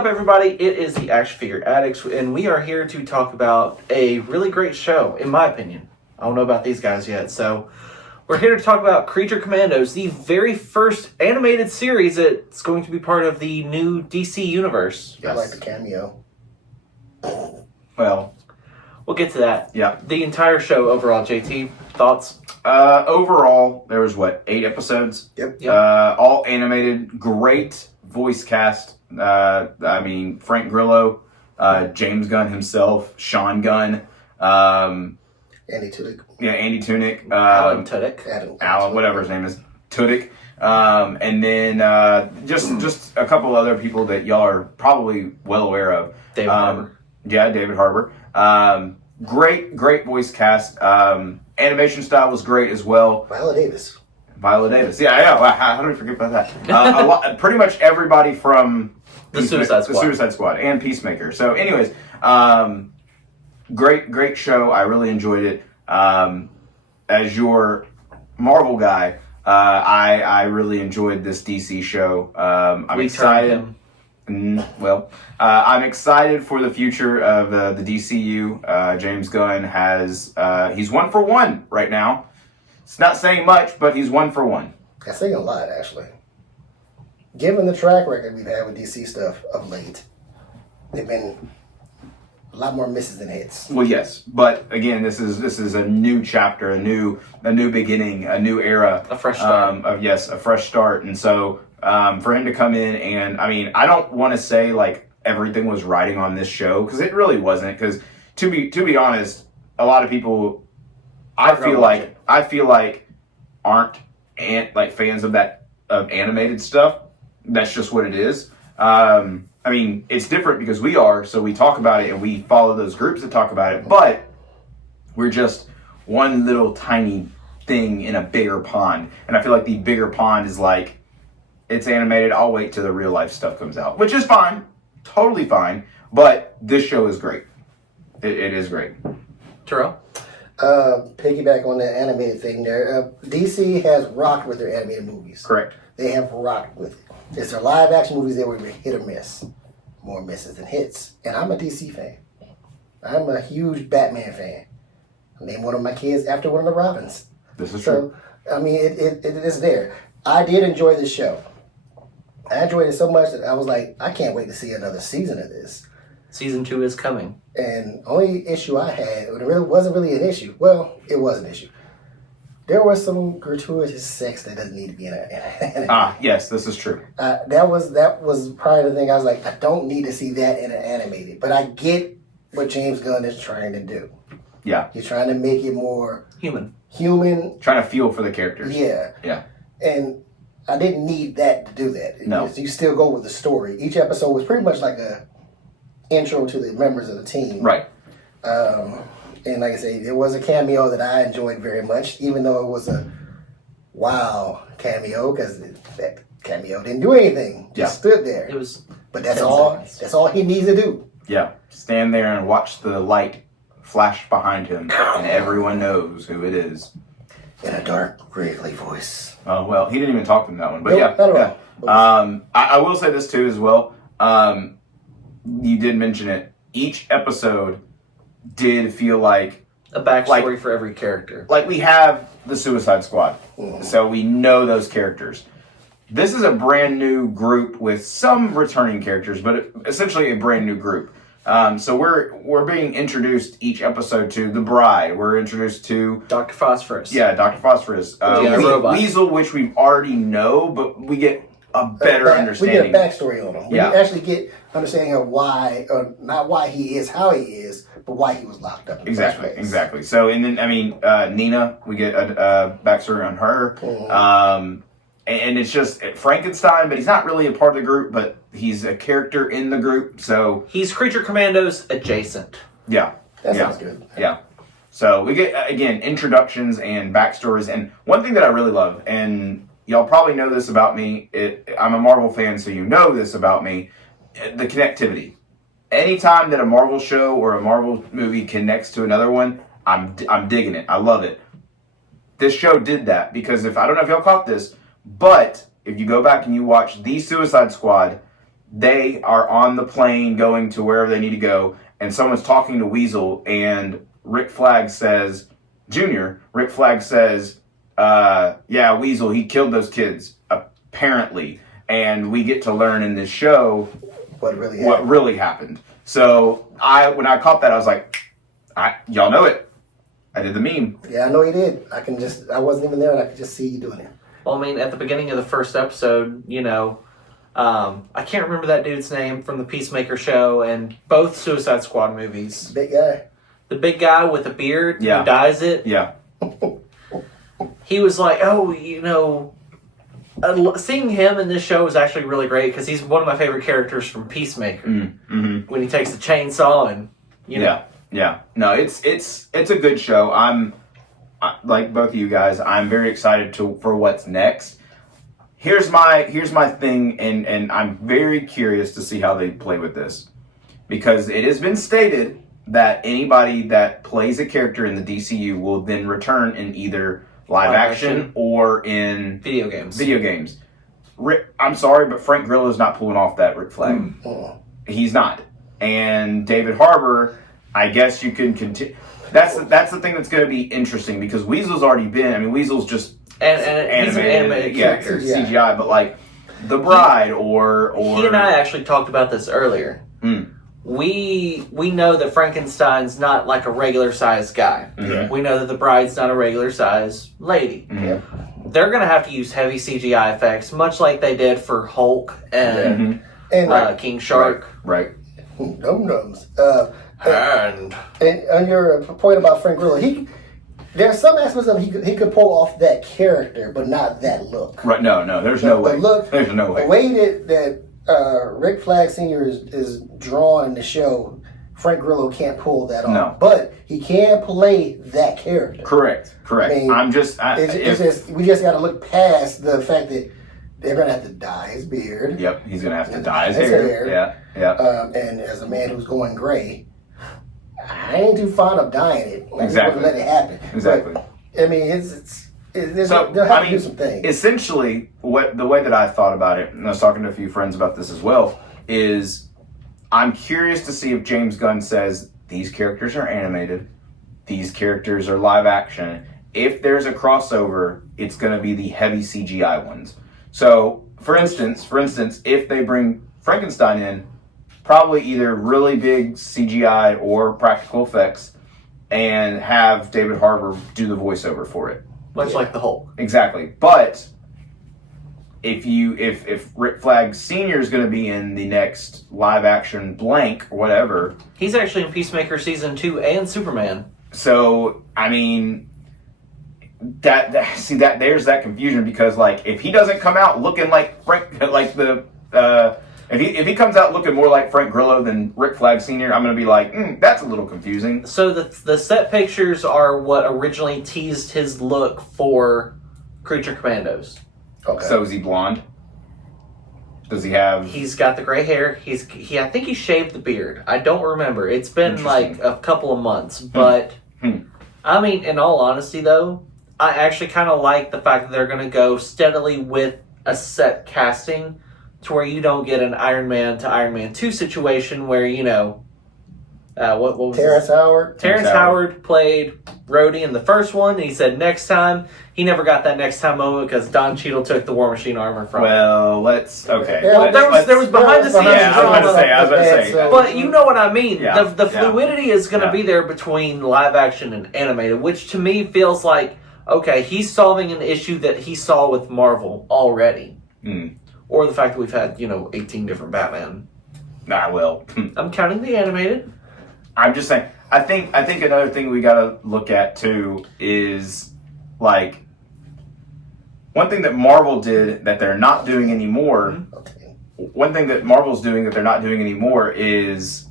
up, everybody? It is the Action Figure Addicts, and we are here to talk about a really great show, in my opinion. I don't know about these guys yet, so we're here to talk about Creature Commandos, the very first animated series that's going to be part of the new DC universe. I like the cameo. Well, we'll get to that. Yeah. The entire show overall, JT, thoughts? Overall, there was, 8 episodes? Yep. All animated, great voice cast. Frank Grillo, James Gunn himself, Sean Gunn, Andy Tudyk. Yeah, Andy Tunick. Alan Tudyk. Alan, whatever his name is. Tudyk. And then just a couple other people that y'all are probably well aware of. David Harbour. Yeah, David Harbour. Great voice cast. Animation style was great as well. Viola Davis. Yeah. How do we forget about that? Pretty much everybody from The Suicide Squad and Peacemaker. So, anyways, great show. I really enjoyed it. As your Marvel guy, I really enjoyed this DC show. I'm excited. I'm excited for the future of the DCU. James Gunn he's 1 for 1 right now. It's not saying much, but he's 1 for 1. That's saying a lot, actually. Given the track record we've had with DC stuff of late, they've been a lot more misses than hits. Well, yes, but again, this is a new chapter, a new beginning, a new era, a fresh start. A fresh start, and so for him to come in and I don't want to say like everything was riding on this show because it really wasn't. Because to be honest, a lot of people I feel like aren't fans of animated stuff. That's just what it is. It's different because we are, so we talk about it and we follow those groups that talk about it, but we're just one little tiny thing in a bigger pond. And I feel like the bigger pond is like, it's animated, I'll wait till the real life stuff comes out, which is fine, totally fine, but this show is great. It is great. Terrell? Piggyback on that animated thing there. DC has rocked with their animated movies. Correct. They have rocked with it. It's their live action movies that were hit or miss. More misses than hits. And I'm a DC fan. I'm a huge Batman fan. I named one of my kids after one of the Robins. This is true. It is there. I did enjoy this show. I enjoyed it so much that I was like, I can't wait to see another season of this. Season 2 is coming. And only issue I had, it wasn't really an issue. Well, it was an issue. There was some gratuitous sex that doesn't need to be in it. Yes, this is true. That was probably the thing. I was like, I don't need to see that in an animated. But I get what James Gunn is trying to do. Yeah. He's trying to make it more human. Trying to feel for the characters. Yeah. Yeah. And I didn't need that to do that. No. You still go with the story. Each episode was pretty much like a intro to the members of the team. Right. And like I say, it was a cameo that I enjoyed very much, even though it was a wow cameo, because that cameo didn't do anything. Just stood there. It was. But that's all. That's all he needs to do. Yeah. Stand there and watch the light flash behind him, and everyone knows who it is. In a dark, gravely voice. Oh well, he didn't even talk to him that one, but nope, not at all. I will say this too as well. You did mention it. Each episode did feel like a backstory for every character. Like we have the Suicide Squad, so we know those characters. This is a brand new group with some returning characters, but essentially a brand new group. So we're being introduced each episode to the Bride. We're introduced to Dr. Phosphorus. Yeah, Dr. Phosphorus. Weasel, which we already know, but we get a better understanding. We get a backstory on him. We actually get understanding of why, or not why he is how he is, but why he was locked up. Exactly. So, and then Nina, we get a backstory on her. And it's just Frankenstein, but he's not really a part of the group, but he's a character in the group. So he's Creature Commandos adjacent. Yeah, that sounds good. Yeah. So we get again introductions and backstories, and one thing that I really love, and y'all probably know this about me. I'm a Marvel fan, so you know this about me. The connectivity. Anytime that a Marvel show or a Marvel movie connects to another one, I'm digging it. I love it. This show did that because I don't know if y'all caught this, but if you go back and you watch The Suicide Squad, they are on the plane going to wherever they need to go, and someone's talking to Weasel, and Rick Flag says, yeah, Weasel, he killed those kids, apparently. And we get to learn in this show what really happened. So when I caught that, I was like, y'all know it. I did the meme. Yeah, I know he did. I wasn't even there, and I could just see you doing it. Well, I mean, at the beginning of the first episode, I can't remember that dude's name from the Peacemaker show and both Suicide Squad movies. Big guy. The big guy with the beard who dyes it. Yeah. He was like, seeing him in this show was actually really great because he's one of my favorite characters from Peacemaker. Mm-hmm. When he takes the chainsaw and Yeah. No, it's a good show. I'm like both of you guys. I'm very excited for what's next. Here's my thing, and I'm very curious to see how they play with this, because it has been stated that anybody that plays a character in the DCU will then return in either live action or in video games. I'm sorry, but Frank Grillo's not pulling off that Rick Flag. He's not. And David Harbour, I guess you can continue. That's the thing that's going to be interesting, because Weasel's already been. I mean, Weasel's just he's an animated character, CGI, but like the Bride or he and I actually talked about this earlier. We know that Frankenstein's not like a regular sized guy. Mm-hmm. We know that the Bride's not a regular sized lady. Mm-hmm. They're going to have to use heavy CGI effects, much like they did for Hulk and King Shark. Right. Nums. And on your point about Frank Grillo, there's some aspects of him he could pull off that character, but not that look. Right? No. There's no way. There's no way. The way that Rick Flag Sr. is drawn in the show, Frank Grillo can't pull that off. No. But he can play that character. Correct. I mean, we just got to look past the fact that they're going to have to dye his beard. Yep, he's going to have to dye his hair. Yeah. And as a man who's going gray, I ain't too fond of dyeing it. Exactly. Let it happen. Exactly. But, I mean, they'll have to do some things. Essentially, the way that I thought about it, and I was talking to a few friends about this as well, is I'm curious to see if James Gunn says these characters are animated, these characters are live action. If there's a crossover, it's going to be the heavy CGI ones. So, for instance, if they bring Frankenstein in, probably either really big CGI or practical effects, and have David Harbour do the voiceover for it. much like the Hulk. Exactly. But if Rick Flag Sr. is going to be in the next live action blank or whatever, he's actually in Peacemaker season 2 and Superman. So I mean, there's that confusion, because like if he doesn't come out looking like Frank, like if he comes out looking more like Frank Grillo than Rick Flag Sr., I'm going to be like, that's a little confusing. So the set pictures are what originally teased his look for Creature Commandos. Okay. So is he blonde? Does he have? He's got the gray hair. I think he shaved the beard. I don't remember. It's been like a couple of months, but I mean, in all honesty, though, I actually kind of like the fact that they're going to go steadily with a set casting, to where you don't get an Iron Man to Iron Man 2 situation where, what was Terrence Howard? Terrence Howard played Rhodey in the first one, and he said next time. He never got that next time moment because Don Cheadle took the War Machine armor from him. Well, okay. Yeah, there was behind the scenes drama. I was about to say. But you know what I mean. Yeah, the fluidity is going to be there between live action and animated, which to me feels like, okay, he's solving an issue that he saw with Marvel already. Or the fact that we've had, 18 different Batman. Well. I'm counting the animated. I'm just saying, I think another thing we gotta look at too is, like, one thing that Marvel did that they're not doing anymore. One thing that Marvel's doing that they're not doing anymore is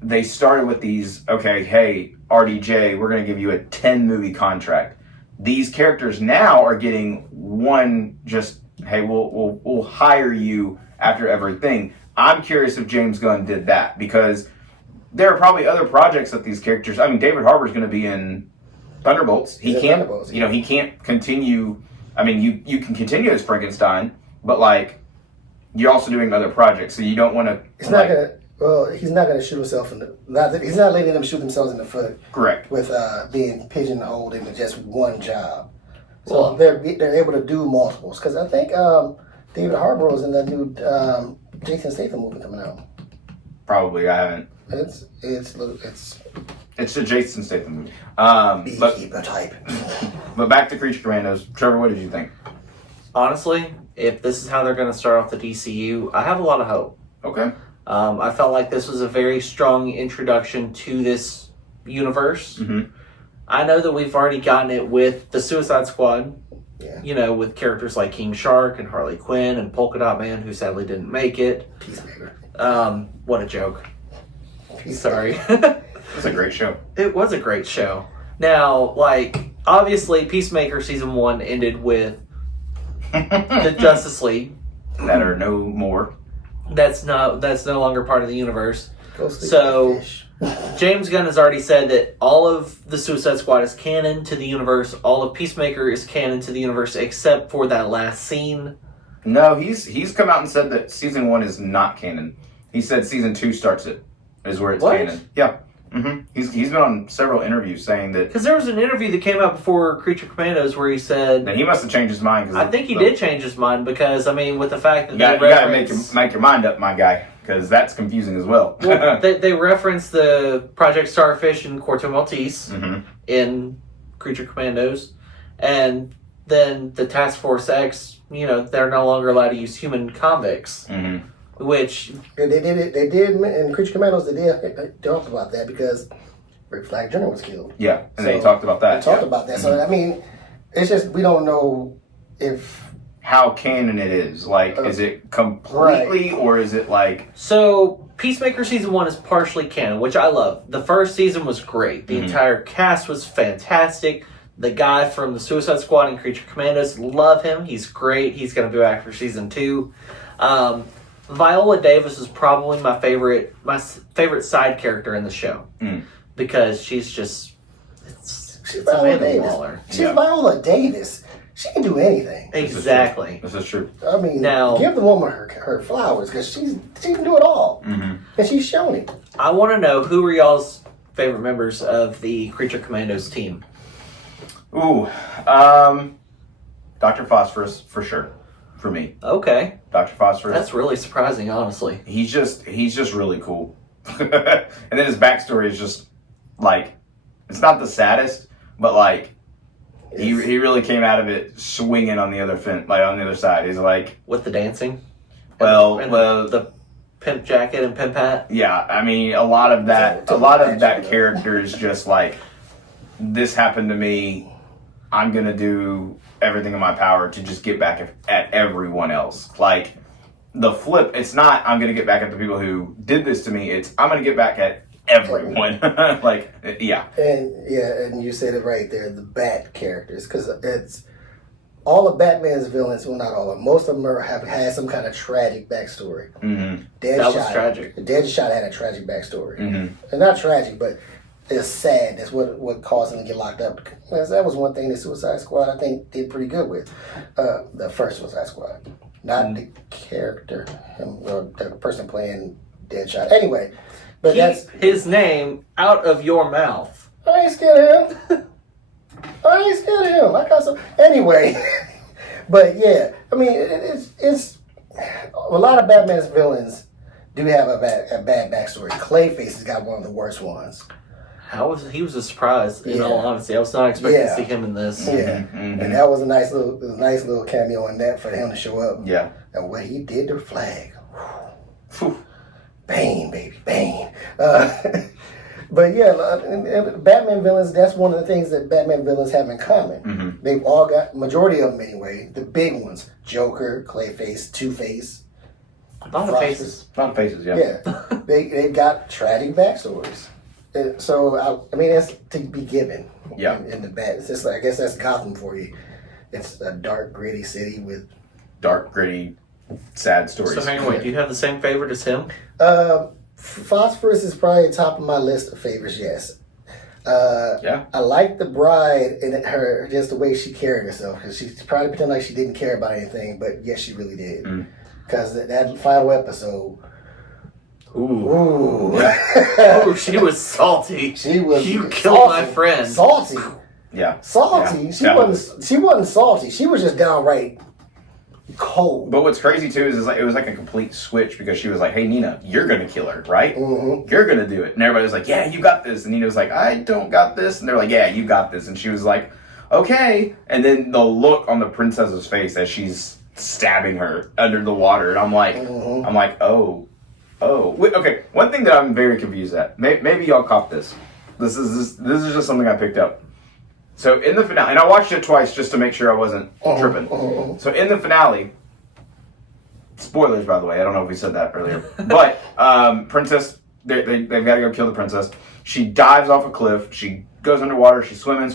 they started with these, okay, hey, RDJ, we're gonna give you a 10-movie contract. These characters now are getting one just, hey, we'll hire you after everything. I'm curious if James Gunn did that, because there are probably other projects that these characters. I mean, David Harbour's going to be in Thunderbolts. He can't. Thunderbolts, he can't continue. I mean, you can continue as Frankenstein, but like, you're also doing other projects, so you don't want to. He's not gonna. Well, he's not gonna shoot himself in the. He's not letting them shoot themselves in the foot. Correct. With being pigeonholed into just one job. So Well, they're able to do multiples. Because I think David Harbour is in that new Jason Statham movie coming out. Probably, I haven't. It's It's a Jason Statham movie. beekeeper type. But back to Creature Commandos. Trevor, what did you think? honestly, if this is how they're going to start off the DCU, I have a lot of hope. Okay. I felt like this was a very strong introduction to this universe. Mm-hmm. I know that we've already gotten it with the Suicide Squad, Yeah. you know, with characters like King Shark and Harley Quinn and Polka Dot Man, who sadly didn't make it. Peacemaker. What a joke. Peacemaker. Sorry. It's a great show. It was a great show. Now, like, obviously, Peacemaker Season 1 ended with the Justice League. That are no more. That's no longer part of the universe. Go sleep So- with a fish. James Gunn has already said that all of the Suicide Squad is canon to the universe. All of Peacemaker is canon to the universe, except for that last scene. No, he's come out and said that season 1 is not canon. He said season 2 starts it, is where it's What? canon. Yeah. Mm-hmm. He's been on several interviews saying that. Because there was an interview that came out before Creature Commandos where he said, And he must have changed his mind. I think he did change his mind because, I mean, with the fact that You got to reference- make your mind up, my guy, because that's confusing as well. well, they referenced the Project Starfish and Corto Maltese Mm-hmm. in Creature Commandos, and then the Task Force X, you know, they're no longer allowed to use human convicts, Mm-hmm. which And they did in Creature Commandos. They did talk about that because Rick Flag Jr. was killed. Yeah, and they So, talked about that. They talked yeah. about that. So I mean, it's just we don't know if How canon it is. Like, is it completely, or is it like... So, Peacemaker Season 1 is partially canon, which I love. The first season was great. The Mhm. entire cast was fantastic. The guy from the Suicide Squad and Creature Commandos, love him. He's great. He's going to be back for Season 2. Viola Davis is probably my favorite side character in the show. Mm. Because she's just... she's It's Viola Amanda Davis. Waller. She's Yeah. Viola Davis. She can do anything. Exactly. This is true. I mean, Now- give the woman her flowers because she can do it all, Mm-hmm. and she's shown it. I want to know who are y'all's favorite members of the Creature Commandos team? Ooh. Dr. Phosphorus, for sure. For me. Okay. Dr. Phosphorus. That's really surprising, honestly. He's just really cool. And then his backstory is just like, it's not the saddest, but like he really came out of it swinging on the other on the other side. He's like, With the dancing? well, And well, the pimp jacket and pimp hat? yeah. I mean, a lot of that character is just like, this happened to me. I'm gonna do everything in my power to just get back at everyone else. Like the flip, it's not I'm gonna get back at the people who did this to me. It's I'm gonna get back at everyone. Like yeah. And you said it right there. The Bat characters, because it's all of Batman's villains. Well, not all of them. Most of them have had some kind of tragic backstory. Mm-hmm. That was tragic. Deadshot had a tragic backstory, Mm-hmm. and not tragic, but it's sad. That's what caused him to get locked up. Because that was one thing the Suicide Squad, I think, did pretty good with. The first Suicide Squad. Not the character, or the person playing Deadshot. Anyway, but that's... Keep his name out of your mouth. I ain't scared of him. I ain't scared of him. I got some... Anyway, but yeah, I mean, it's... A lot of Batman's villains do have a bad backstory. Clayface has got one of the worst ones. He was a surprise, in Yeah. all honesty. I was not expecting Yeah. to see him in this. Yeah, Mhm. and that was a nice little cameo in that for him to show up. Yeah. And what he did to Flag, Phew. Bane, baby, Bane. But yeah, and Batman villains. That's one of the things that Batman villains have in common. Mm-hmm. They've all got majority of them anyway. The big ones: Joker, Clayface, Two-Face. A lot of faces. A lot of faces, yeah. Yeah, they've got tragic backstories. So I mean, that's to be given. Yeah. In the bat, it's just like, I guess that's Gotham for you. It's a dark, gritty city with. Dark, gritty, sad stories. So anyway, do you have the same favorite as him? Phosphorus is probably top of my list of favorites. Yes. Yeah. I like the bride and her just the way she carried herself because she probably pretended like she didn't care about anything, but yes, she really did. Mm. Because that final episode. Ooh. Ooh. She was salty. She was. You killed my friend. Salty. Yeah. Salty. Yeah. She wasn't salty. She was just downright cold. But what's crazy too is like it was like a complete switch because she was like, "Hey Nina, you're gonna kill her, right? Mm-hmm. You're gonna do it." And everybody was like, "Yeah, you got this." And Nina was like, "I don't got this." And they're like, "Yeah, you got this." And she was like, "Okay." And then the look on the princess's face as she's stabbing her under the water, and I'm like, oh. Wait, okay, one thing that I'm very confused at. Maybe y'all caught this. This is just something I picked up. So in the finale, and I watched it twice just to make sure I wasn't tripping. So in the finale, spoilers by the way, I don't know if we said that earlier, but princess, they've got to go kill the princess. She dives off a cliff. She goes underwater. She's swimming,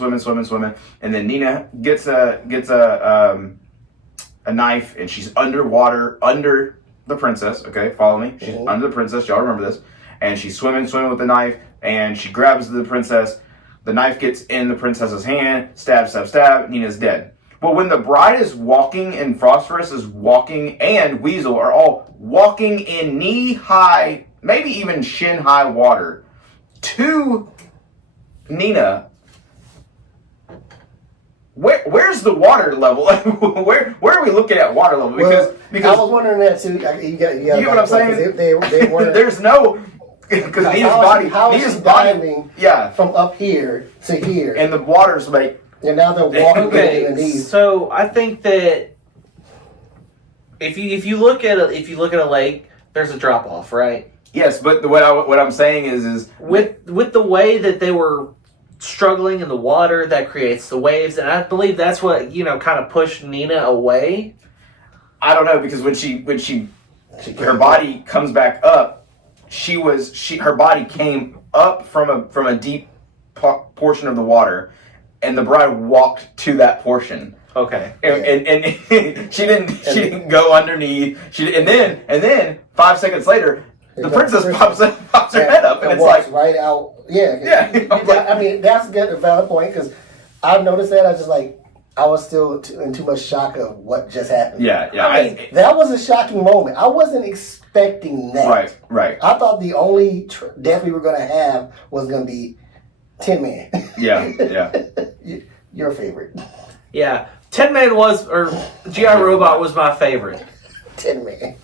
and then Nina gets a knife, and she's underwater under the princess. Okay, follow me. She's under the princess. Y'all remember this? And she's swimming with the knife, and she grabs the princess. The knife gets in the princess's hand. Stab. Nina's dead. But when the bride is walking and Phosphorus is walking and Weasel are all walking in knee-high, maybe even shin-high water to Nina, where's the water level? where are we looking at water level? Because I was wondering that too. You get what I'm saying? They weren't. There's no. Because Nina's body, yeah, from up here to here, and the water's like, and now they're walking okay, in these. So I think that if you look at a lake, there's a drop off, right? yes. But what I'm saying is with the way that they were struggling in the water, that creates the waves, and I believe that's what kind of pushed Nina away. I don't know, because when she her body comes back up. Her body came up from a deep portion of the water, and the bride walked to that portion. Okay. And she didn't go underneath. And then 5 seconds later, the princess pops her head up, and it's walks like right out. Yeah. I mean, that's a valid point, because I've noticed that. I was still in too much shock of what just happened. Yeah. I mean, that was a shocking moment. I wasn't expecting that. Right. I thought the only death we were going to have was going to be Tin Man. Yeah. Your favorite. Yeah. Tin Man or G.I. Robot was my favorite. Tin Man.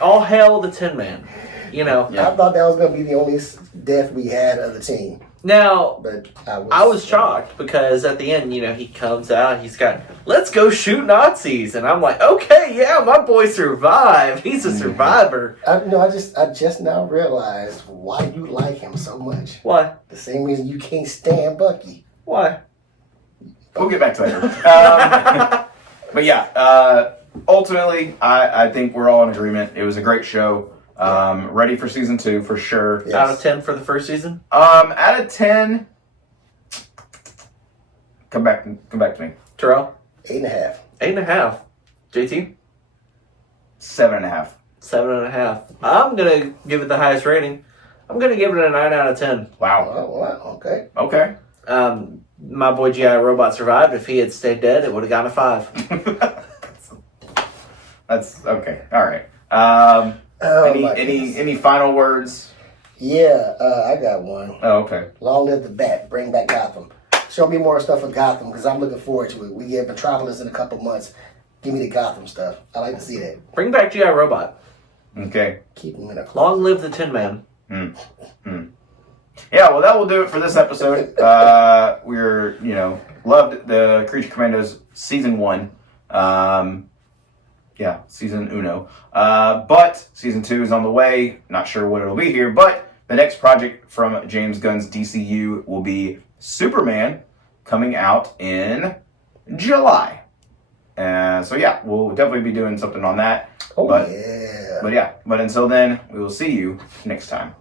All hail the Tin Man. I thought that was going to be the only death we had of the team. Now, but I was shocked because at the end, he comes out, he's got, let's go shoot Nazis. And I'm like, okay, yeah, my boy survived. He's a survivor. I just now realized why you like him so much. Why? The same reason you can't stand Bucky. Why? We'll get back to that. But yeah, ultimately, I think we're all in agreement. It was a great show. Ready for season 2 for sure. Yes. Out of 10 for the first season? Out of 10, come back to me. Terrell? 8.5. 8.5. JT? 7.5. 7.5. I'm gonna give it the highest rating. I'm gonna give it a 9 out of 10. Wow. Oh, wow. Okay. My boy G.I. Robot survived. If he had stayed dead, it would have gotten a 5. That's okay. All right. Any final words? Yeah, I got one. Oh, okay. Long live the Bat. Bring back Gotham. Show me more stuff of Gotham, because I'm looking forward to it. We get Metropolis in a couple months. Give me the Gotham stuff. I like to see that. Bring back G.I. Robot. Okay. Keep him in a closet. Long live the Tin Man. Yeah, well, that will do it for this episode. We're, loved the Creature Commandos season 1. Season uno. But season 2 is on the way. Not sure what it'll be here, but the next project from James Gunn's DCU will be Superman, coming out in July. So yeah, we'll definitely be doing something on that. Oh, but, yeah. But until then, we will see you next time.